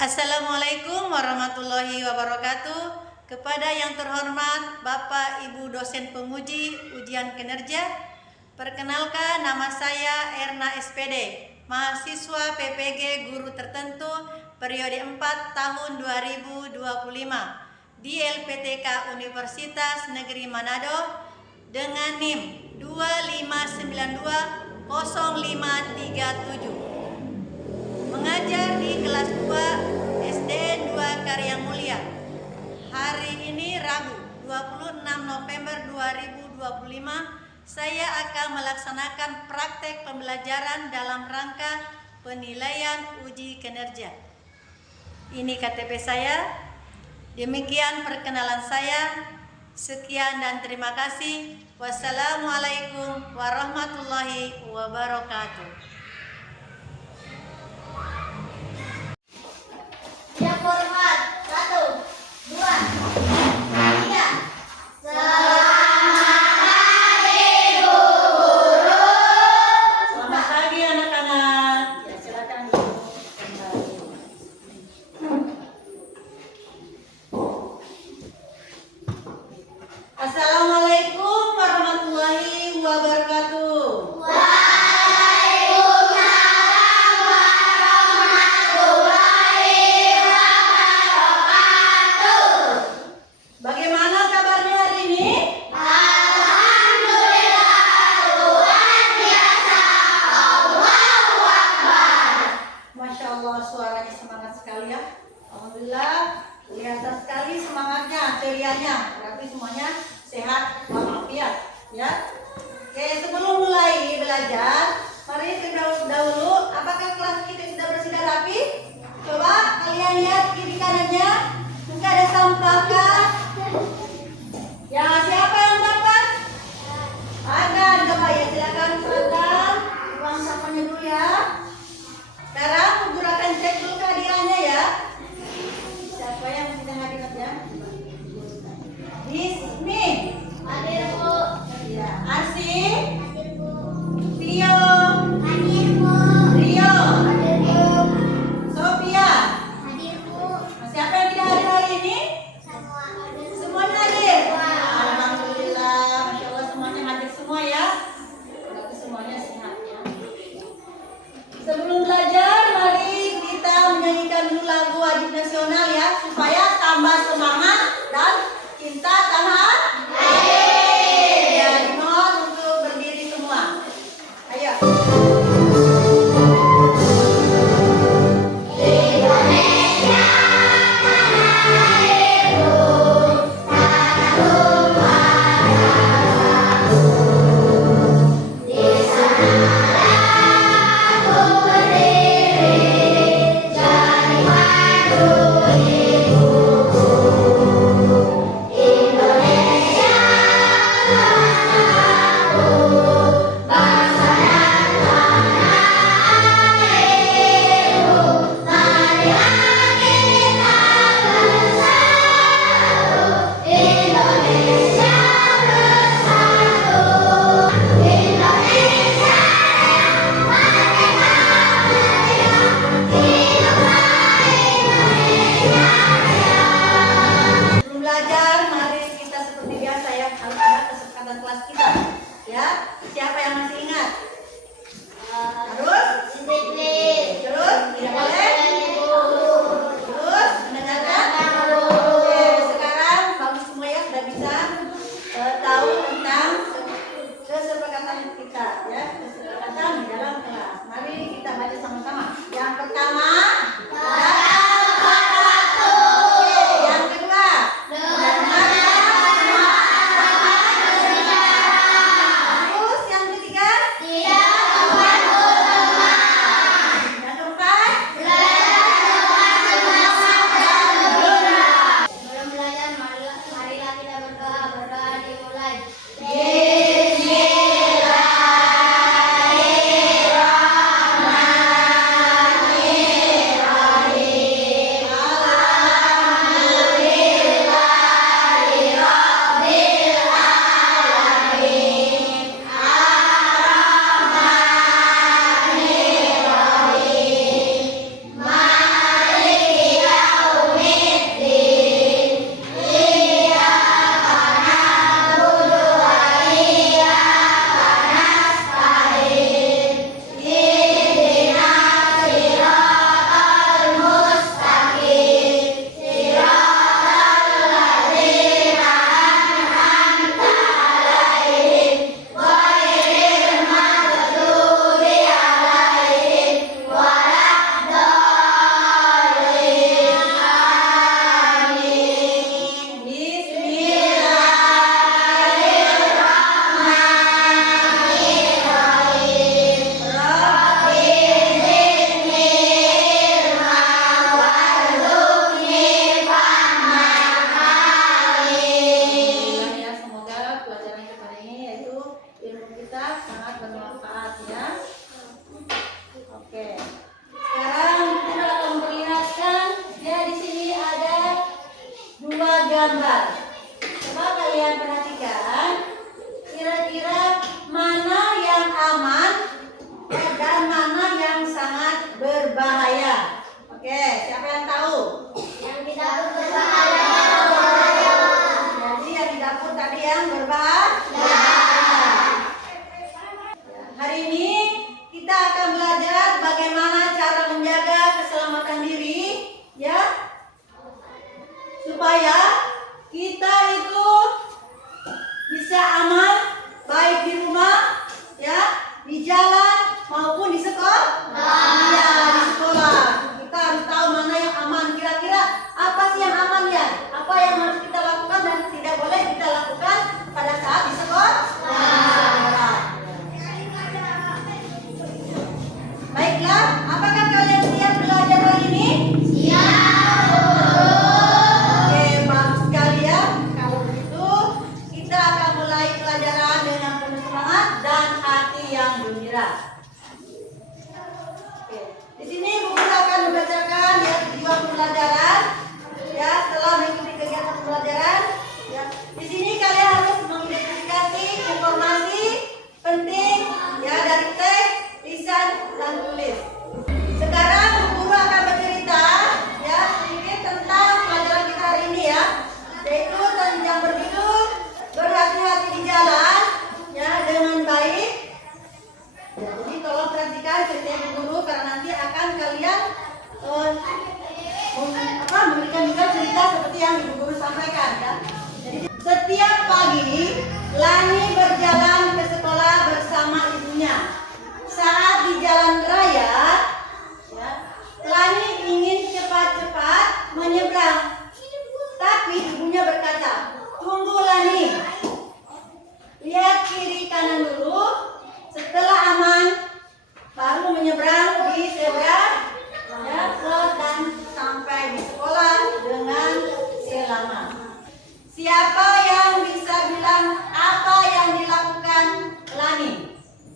Assalamualaikum warahmatullahi wabarakatuh. Kepada yang terhormat Bapak Ibu dosen penguji ujian kinerja, perkenalkan nama saya Erna SPD, mahasiswa PPG Guru Tertentu periode 4 tahun 2025 di LPTK Universitas Negeri Manado dengan NIM 25920537. Mengajar di kelas 2 SDN 2 Karya Mulia. Hari ini Rabu 26 November 2025 saya akan melaksanakan praktek pembelajaran dalam rangka penilaian uji kinerja. Ini KTP saya. Demikian perkenalan saya. Sekian dan terima kasih. Wassalamualaikum warahmatullahi wabarakatuh. Yang hormat, 1, 2, 3. Selamat pagi Bu Guru. Selamat pagi anak-anak. Ya, silakan kembali. Assalamualaikum warahmatullahi wabarakatuh. Bagaimana kabarnya hari ini? Masya Allah, suaranya semangat sekali ya. Alhamdulillah, kelihatan sekali semangatnya, cerianya. Berarti semuanya sehat walafiat ya. Oke, sebelum mulai belajar, mari kita dahulu. Apakah kelas kita sudah bersih dan rapi? Coba kalian lihat kiri kanannya, mungkin ada sampah kah? Ya, siapa yang dapat? Ada, coba ya, silakan serahkan uang sampahnya dulu ya. Sekarang Bu Guru akan cek dulu kehadirannya ya. Siapa yang tidak hadirnya? Dismi. Hadir Bu. Ya, Arsi. Hadir Bu. Tio. Hadir Bu. Rio. Hadir Bu. keselamatan diri, ya, supaya kita itu bisa aman baik di rumah, ya, di jalan maupun di sekolah. Ya, di sekolah. Kita harus tahu mana yang aman. Kira-kira apa sih yang aman ya? Apa yang harus kita lakukan dan tidak boleh kita lakukan pada saat di sekolah? Baiklah, apakah kalian siap belajar hari ini? Oke, bagus sekali ya. Kalau begitu, kita akan mulai pelajaran dengan penuh semangat dan hati yang gembira. Oke, di sini Bu Guru akan membacakan ya tujuan pembelajaran. Ya, setelah mengikuti kegiatan pembelajaran, ya, di sini kalian harus mengidentifikasi informasi penting ya dari teks, lisan, dan tulis. Sekarang Bu Guru akan bercerita ya sedikit tentang pelajaran kita hari ini ya, yaitu yang berjudul berhati-hati di jalan ya dengan baik. Ya, jadi tolong perhatikan cerita Bu Guru karena nanti akan kalian memberikan juga cerita seperti yang Ibu Guru sampaikan ya. Jadi setiap pagi Lani berjalan ke sekolah bersama ibunya. Saat di jalan raya, ya, Lani ingin cepat-cepat menyeberang. Tapi ibunya berkata, "Tunggu Lani. Lihat kiri kanan dulu. Setelah aman, baru menyeberang di zebra ya, dan sampai di sekolah dengan selamat." Siapa yang bisa bilang apa yang dilakukan Lani?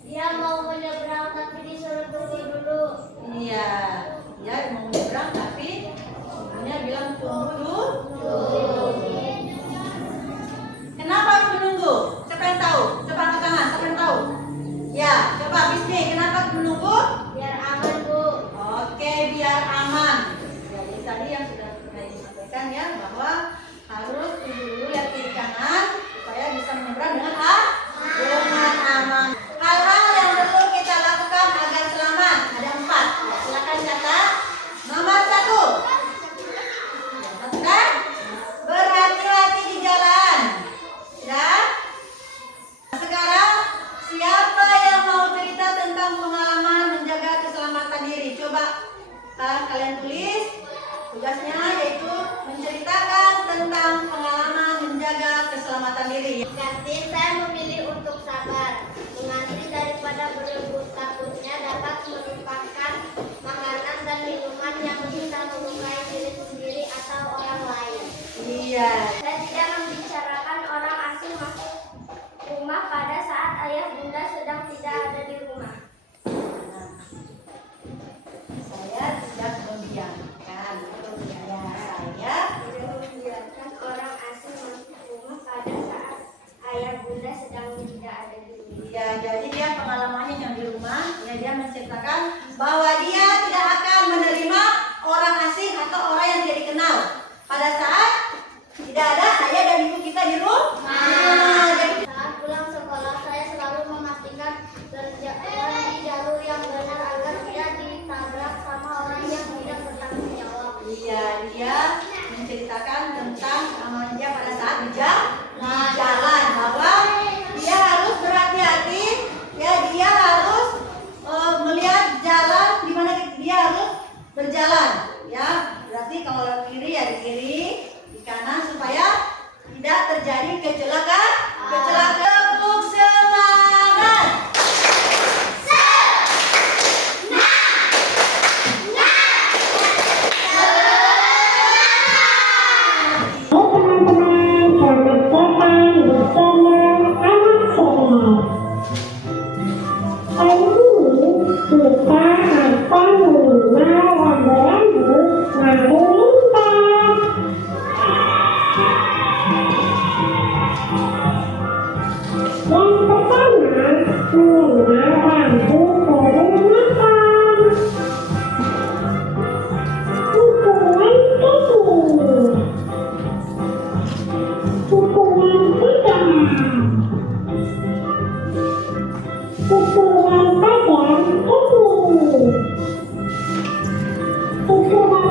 Dia mau menyeberang tapi disuruh tunggu dulu. Iya, dia mau menyeberang tapi ibunya bilang tunggu. Kenapa harus menunggu? Siapa yang tahu? Coba angkat tangan, siapa yang tahu? Ya, coba Bismi, kenapa harus menunggu? Biar aman, Bu. Oke, biar aman. Jadi tadi yang sudah saya sampaikan ya bahwa harus tunggu dulu lihat kiri kanan supaya bisa menyeberang dengan aman. Hal-hal yang perlu kita lakukan agar selamat ada 4. Silakan catat. Nomor 1. Kan? Berhati-hati di jalan. Ya. Sekarang siapa yang mau cerita tentang pengalaman menjaga keselamatan diri? Coba kalian tulis tugasnya yaitu menceritakan tentang pengalaman menjaga keselamatan diri. Ganti, saya memilih untuk sabar. Mengantri daripada berebut, takutnya dapat merupakan makanan dan minuman yang bisa melukai diri sendiri atau orang lain. Iya. Saya tidak membicarakan orang asing masuk rumah pada saat ayah bunda sedang tidak ada di rumah. Saya tidak membiarkan. Ya, saya Tidak membiarkan orang asing masuk rumah pada saat ayah bunda sedang tidak ada di rumah. ya, jadi dia pengalamannya yang di rumah, ya dia menceritakan bahwa dia tidak akan menerima orang asing atau orang yang tidak dikenal pada saat tidak ada ayah dan ibu kita di rumah. Jadi Saat pulang sekolah, saya selalu memastikan berjalan di jalur yang benar agar tidak ditabrak sama orang yang tidak bertanggung jawab. iya, dia menceritakan tentang pengalaman dia pada saat di jalan bahwa dia harus berhati-hati, ya dia harus melihat jalan di mana dia harus berjalan, ya berarti kalau kiri ya di kiri, di kanan supaya tidak terjadi kecelakaan. Tepuk semangat. Ukuran badan kecil. Tepuk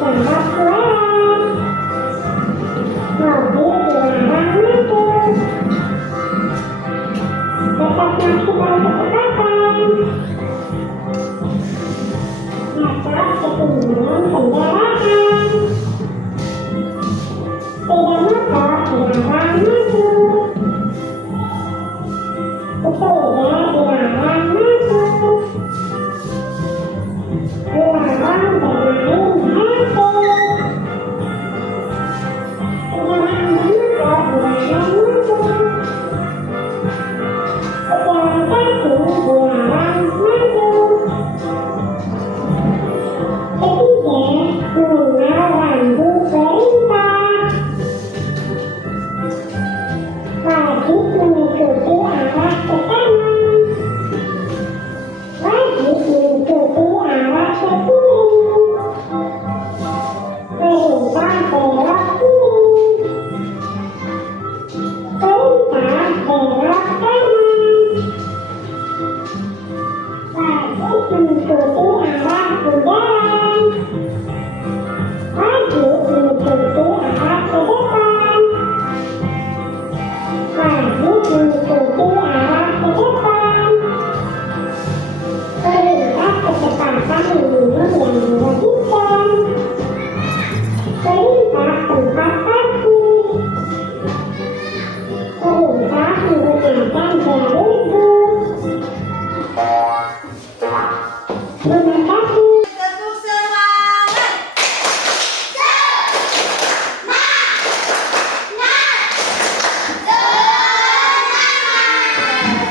semangat.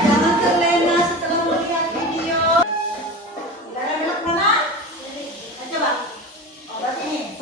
Jangan terlena setelah melihat video. Saudara belok mana? Coba. Oh, berarti ini.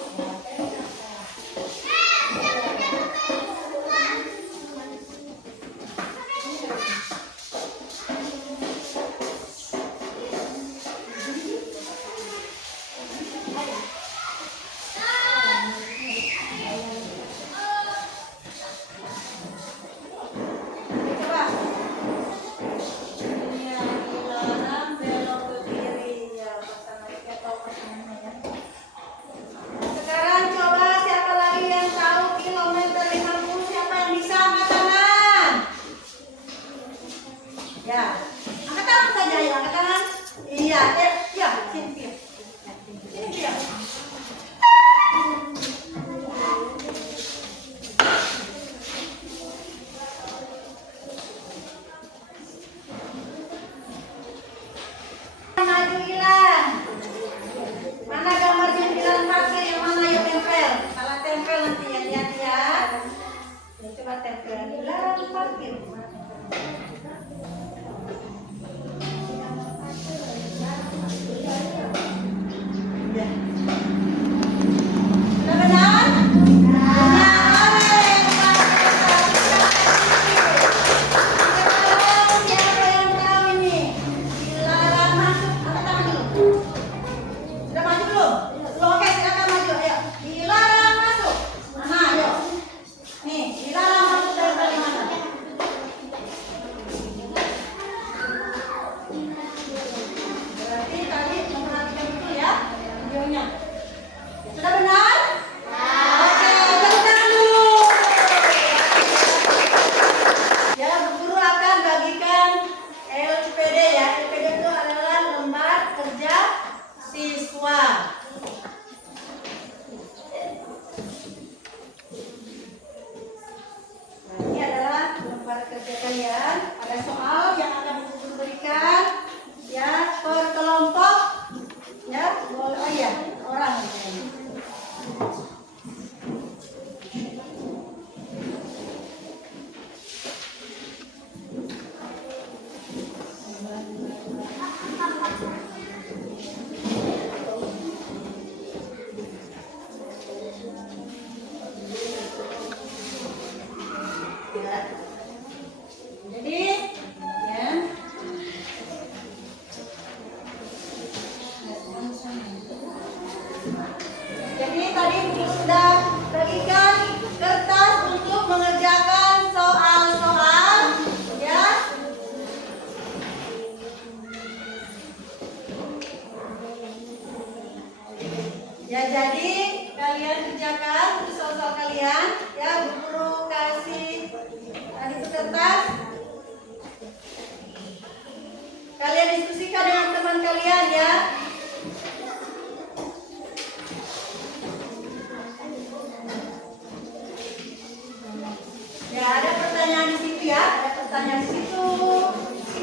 bertanya di situ.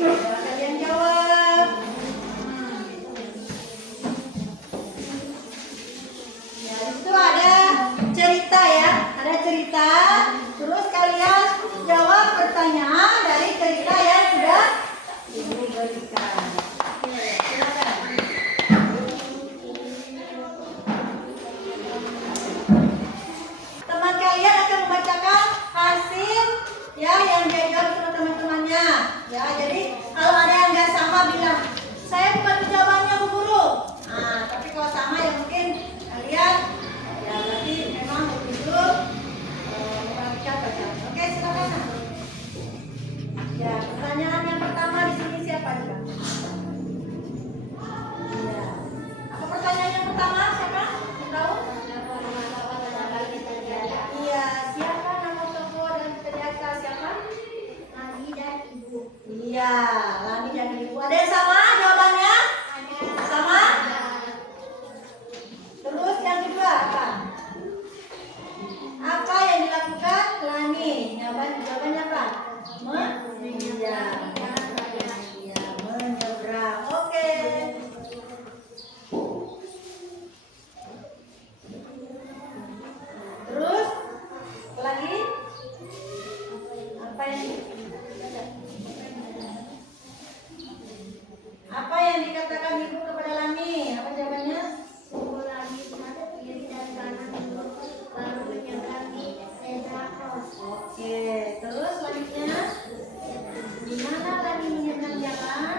Ya, kalian jawab. Ya, di situ ada cerita ya, ada cerita. Terus kalian jawab pertanyaan dari cerita yang sudah ibu berikan. Silakan. Teman kalian akan membacakan hasil ya yang dia jawab sama teman-temannya. Ya, jadi kalau ada yang nggak sama bilang, saya bukan jawabannya Bu Guru. Nah, tapi kalau sama ya mungkin kalian ya berarti memang begitu memperhatikan bacaan. Oke, silakan. Ya, pertanyaan yang pertama di sini siapa juga? Ya. Apa pertanyaan yang pertama? Siapa? Tahu? Iya, siapa nama tokoh dan penjaka siapa? Lani dan Ibu. Iya, Lani dan Ibu. Ada yang sama jawabannya? Ada. Sama? Terus yang kedua apa? Apa yang dilakukan Lani? Jawabannya apa? Iya. Iya, menyeberang. Oke. Terus apa lagi? Apa yang dikatakan Ibu kepada Lani? Apa jawabannya? Sungguh Lani menghadap kiri dan kanan dulu, lalu menyeberangi zebra cross. Oke, terus selanjutnya di mana Lani menyeberang jalan?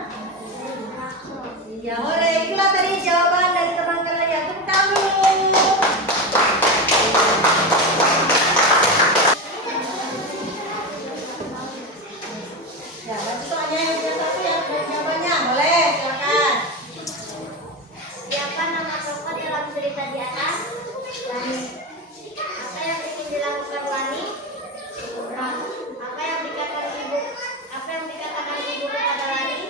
Zebra cross. Iya, hore, itulah tadi jawaban dari teman kalian. Tepuk tangan dulu. Ya, baca soalnya yang sudah satu ya, dan jawabannya boleh, silakan. Siapa nama tokoh dalam cerita di atas? Lani. Apa yang ingin dilakukan Lani? Seberang. Apa yang dikatakan ibu? Apa yang dikatakan ibu kepada Lani?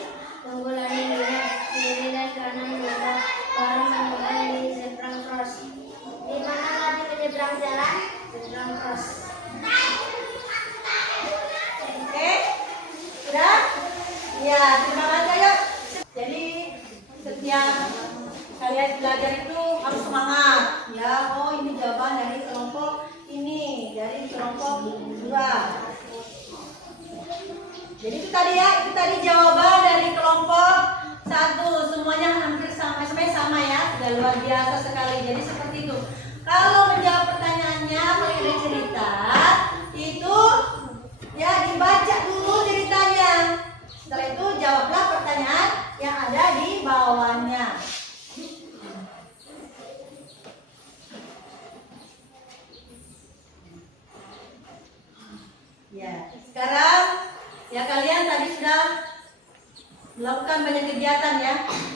Tunggu Lani melihat kiri dan kanan dulu, baru menyeberangi zebra cross. Di mana Lani menyeberang jalan? Zebra cross. Oke, sudah? Ya, terima kasih ya. Jadi setiap kalian belajar itu harus semangat. Ya, oh ini jawaban dari kelompok ini, dari kelompok 2. Jadi itu tadi ya, itu tadi jawaban dari kelompok 1. Semuanya hampir sama, sebenarnya sama ya. Sudah luar biasa sekali. Jadi seperti itu. Kalau menjawab pertanyaannya pakai ada cerita, itu ya dibaca dulu ceritanya. Setelah itu jawablah pertanyaan yang ada di bawahnya. Ya, sekarang ya kalian tadi sudah melakukan banyak kegiatan ya.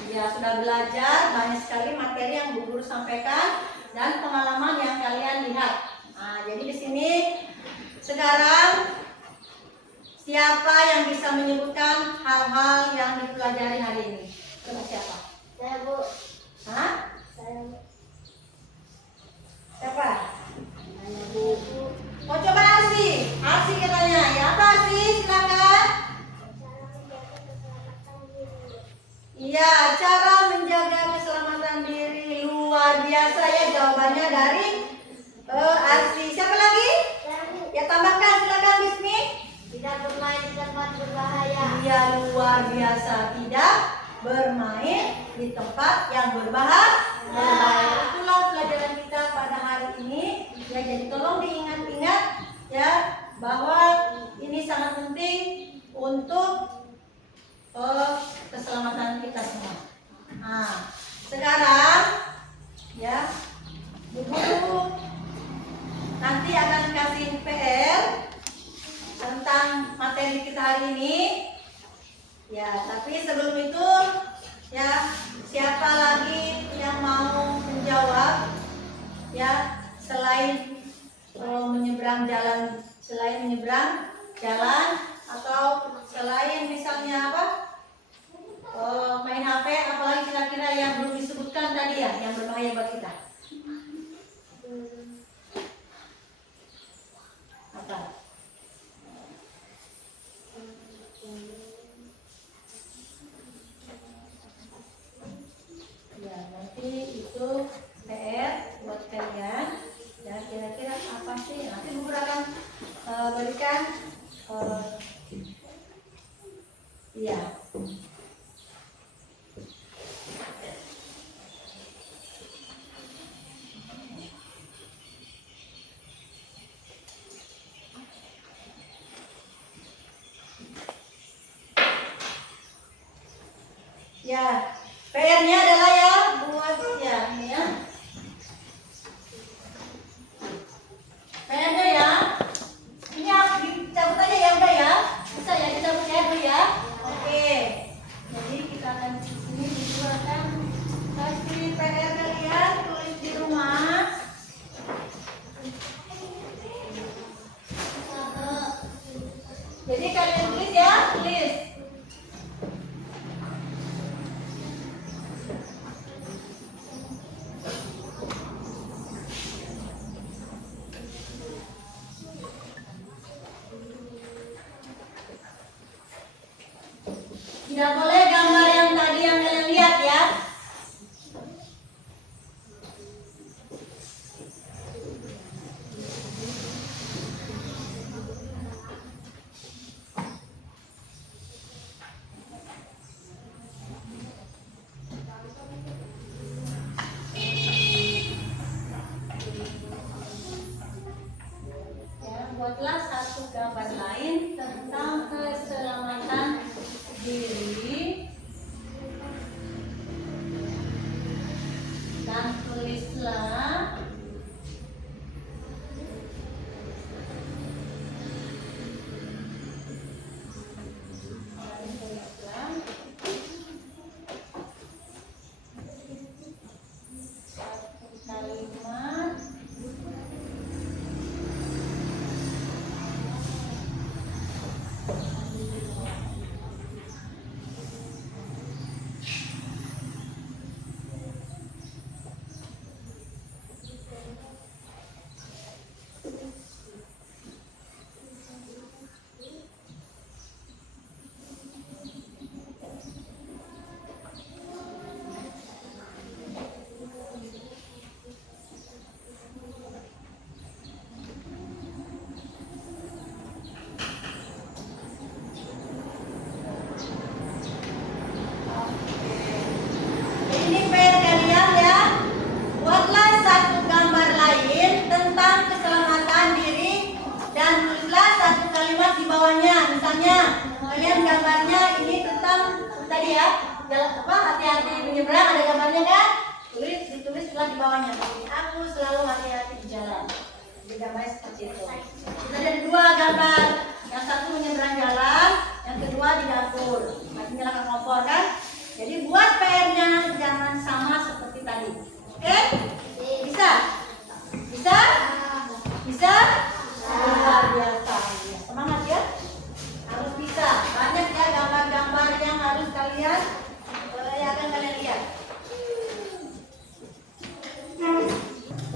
Ya, sudah belajar banyak sekali materi yang Bu Guru sampaikan dan pengalaman yang kalian lihat. Nah, jadi di sini sekarang siapa yang bisa menyebutkan hal-hal yang dipelajari hari ini? Coba siapa? Saya Bu. Hah? Saya Bu. Siapa? Saya Bu. Oh, coba Arsi. Arsi katanya. Ya, apa Arsi? Silakan. Iya, cara menjaga keselamatan diri. Luar biasa ya jawabannya dari Arsi. Siapa lagi? Saya Bu. Ya, tambahkan silakan Bismi. Tidak bermain di tempat berbahaya. Iya, luar biasa. Tidak bermain di tempat yang berbahaya. Itulah pelajaran kita pada hari ini. Ya, jadi tolong diingat-ingat ya bahwa ini sangat penting untuk keselamatan kita semua. Nah, sekarang ya Bu Guru nanti akan kasih PR tentang materi kita hari ini. Ya, tapi sebelum itu ya siapa lagi yang mau menjawab ya selain menyeberang jalan, selain menyeberang jalan atau selain misalnya apa main HP, apalagi kira-kira yang belum disebutkan tadi ya yang berbahaya buat kita? Apa? informasi. Nanti Bu Guru akan berikan iya. Ya, PR-nya adalah ya buat ya ini ya. PR-nya ya. Ini harus dicabut aja ya udah ya. Bisa ya dicabut ya Bu ya. Oke. Jadi kita akan di sini Ibu akan kasih PR kalian tulis di rumah. Jadi kalian tulis ya, tulis. Tidak boleh gambar yang tadi yang kalian lihat ya. Ya, buatlah satu gambar lain tentang keselamatan diri dan tulislah satu kalimat ini PR kalian ya. Buatlah satu gambar lain tentang keselamatan diri dan tulislah satu kalimat di bawahnya. Misalnya kalian gambarnya ini tentang tadi ya, jalan apa hati-hati menyeberang, ada gambarnya kan? Ditulislah di bawahnya. Aku selalu hati-hati di jalan. Jadi gambarnya seperti itu. Kita ada dua gambar. Yang satu menyeberang jalan, yang kedua di dapur. Lagi nyalakan kompor kan? Jadi buat PR-nya jangan sama seperti tadi. Oke? Bisa? Bisa? Bisa? Luar biasa. Ya, semangat ya. Harus bisa. Banyak ya gambar-gambar yang harus kalian yang akan kalian lihat.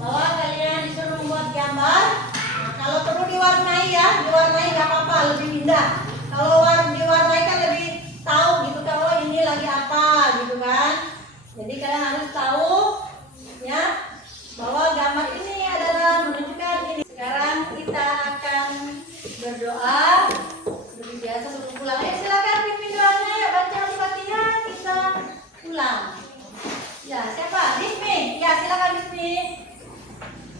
Bahwa kalian disuruh membuat gambar. Nah, kalau perlu diwarnai ya, diwarnai nggak apa-apa, lebih indah. Kalau diwarnai kan lebih tahu gitu kalau ini lagi apa gitu kan. Jadi kalian harus tahu ya bahwa gambar ini adalah menunjukkan ini. Sekarang kita akan berdoa seperti biasa sebelum pulang. Ayo silakan pimpin doanya ya, baca Al-Fatihah kita pulang. Ya siapa? Bismi. Ya silakan Bismi.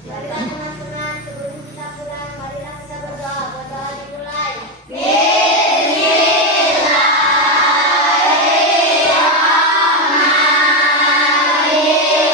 Marilah teman-teman, sebelum kita pulang, marilah kita berdoa. Berdoa dimulai. Bismillahirrahmanirrahim.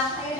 pulang. Ayo